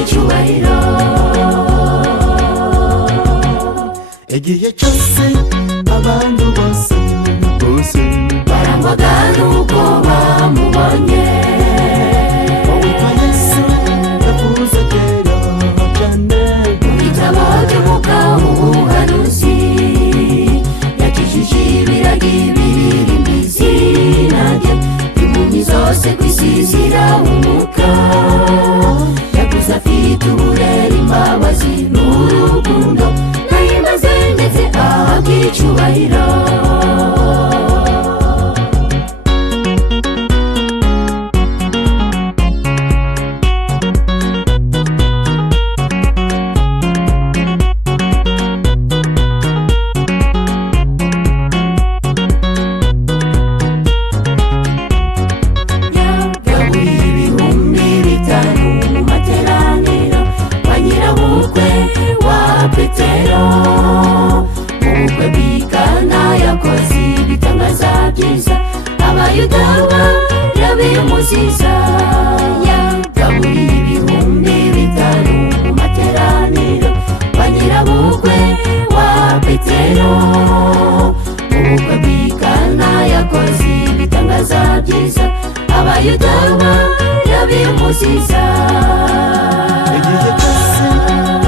icyubahiro. Igihe cyose abantu bose barangwaga nuko bamubonye. witwa Yesu yavuze kera cyane Mu gitabo cy'umwuka w'ubuhanuzi yakijije ibiragi biririmba izina rye. Impumyi zose ku isi zirahumuka. Yakuze afite uburere, imbabazi n'urukundo, nayimaze ndetse ahabwa icyubahiro. Yagaburiye ibihumbi bitanu mu materaniro kwa nyirabukwe wa Petero. Mu bukwe bw'Ikana yakoze ibitangaza byiza, abayuda barabimuziza. Yagaburiye ibihumbi bitanu mu materaniro kwa nyirabukwe wa Petero. Mu bukwe bw'Ikana yakoze ibitangaza byiza, abayuda barabimuziza. igihe cyose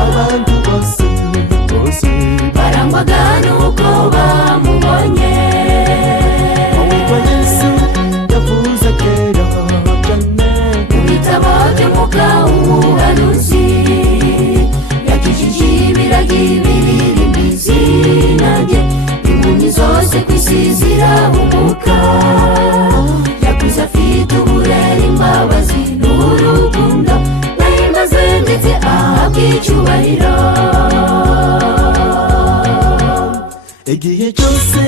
abantu bose barangwaga nuko bamubonye. witwa Yesu yavuze kera cyane Mu gitabo cy'umwuka w'ubuhanuzi yakijije ibiragi biririmba izina rye. Impumyi zose ku isi zirahumuka. Yakuze afite uburere, imbabazi n'urukundo, nayimaze ndetse ahabwa icyubahiro. igihe cyose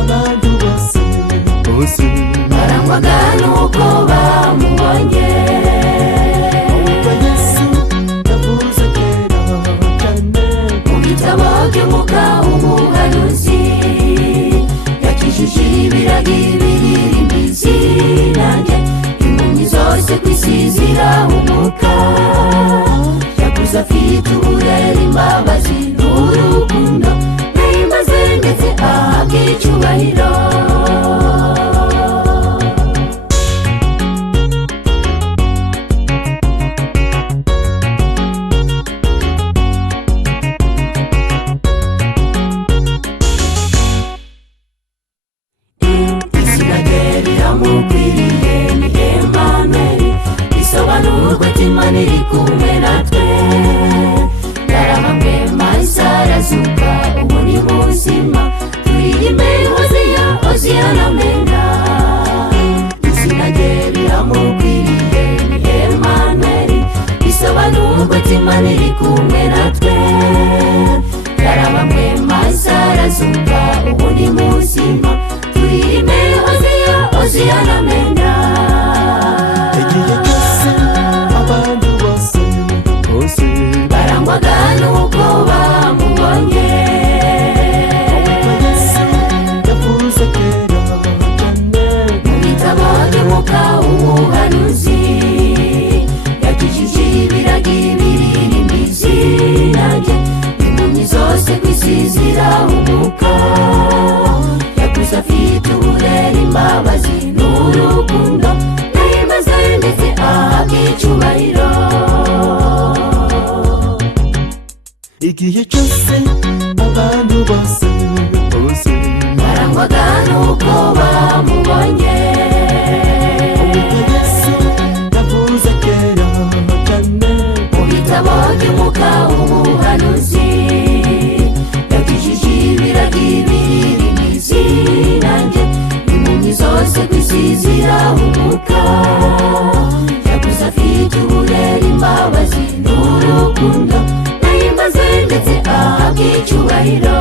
abantu bose barangwaga nuko bamubonye. witwa Yesu yavuze kera cyane Mu gitabo cy'umwuka w'ubuhanuzi yakijije ibiragi biririmba izina rye. Impumyi zose ku isi zirahumuka. Yakuze afite uburere, imbabazi n'urukundo, nayimaze ndetse ahabwa icyubahiro. Izina rye riramukwiriye, ni Emmanuel, risobanurwa ati Imana iri kumwe natwe. Yarahamwe maze arazuka, ubu ni muzima. Turirimbe Hoziya, Hoziyana mena. Izina rye riramukwiriye, ni Emmanuel, risobanurwa ati Imana iri kumwe natwe. Yarahamwe maze arazuka, ubu ni muzima. Turirimbe Hoziya, Hoziyana mena. igihe cyose abantu bose barangwaga nuko bamubonye. witwa Yesu yavuze kera cyane Mu gitabo cy'umwuka w'ubuhanuzi yakijije ibiragi biririmba izina rye. Impumyi zose ku isi zirahumuka. Yakuze afite uburere, imbabazi n'urukundo, nayimaze ndetse ahabwa icyubahiro. igihe cyose abantu bose barangwaga nuko bamubonye. witwa Yesu yavuze kera cyane Mu gitabo cy'umwuka w'ubuhanuzi yakijije ibiragi biririmba izina rye. Impumyi zose ku isi zirahumuka. Yakuze afite uburere, imbabazi n'urukundo, nayimaze ndetse ahabwa icyubahiro.